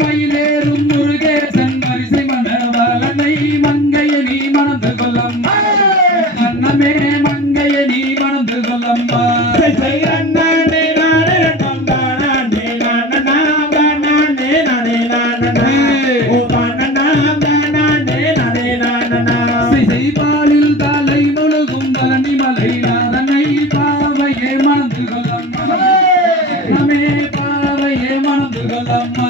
மயிலேறும் முருகேசன் வரிசை மணவாளனை மங்கைய நீ மணந்து கொள்ளம்மா அன்னமே மங்கைய நீ மணந்து கொள்ளம்மா பாலில் தலை முழுகும் தனிமலை நாதனை பாவையே மணந்து கொள்ளம்மா நமே பாவையே மணந்து கொள்ளம்மா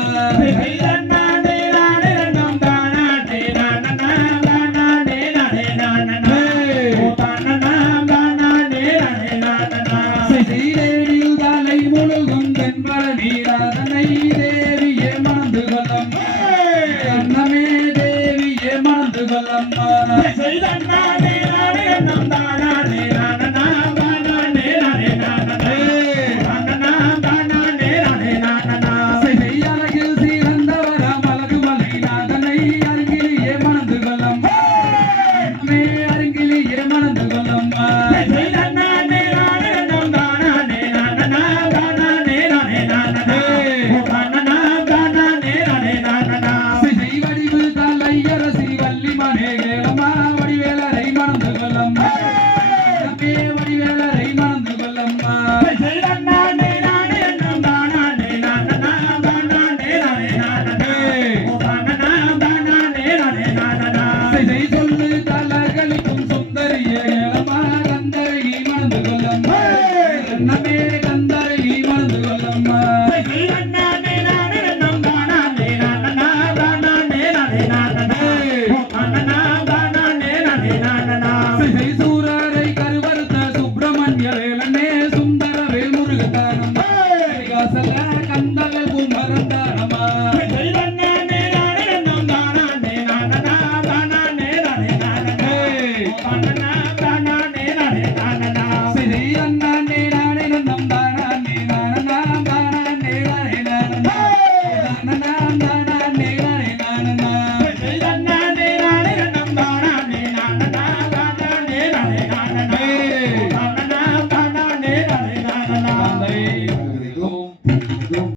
சீரேடில் தலை முழுகும் தென்பல நீராதனை தேவியே மணந்து கொள்ளம்மா அன்னமே தேவியே மணந்து கொள்ளம்மா அழகில் சீரந்தவர மலகுமலை நாதனை அருகிலேயே மணந்து கொள்ளம்மா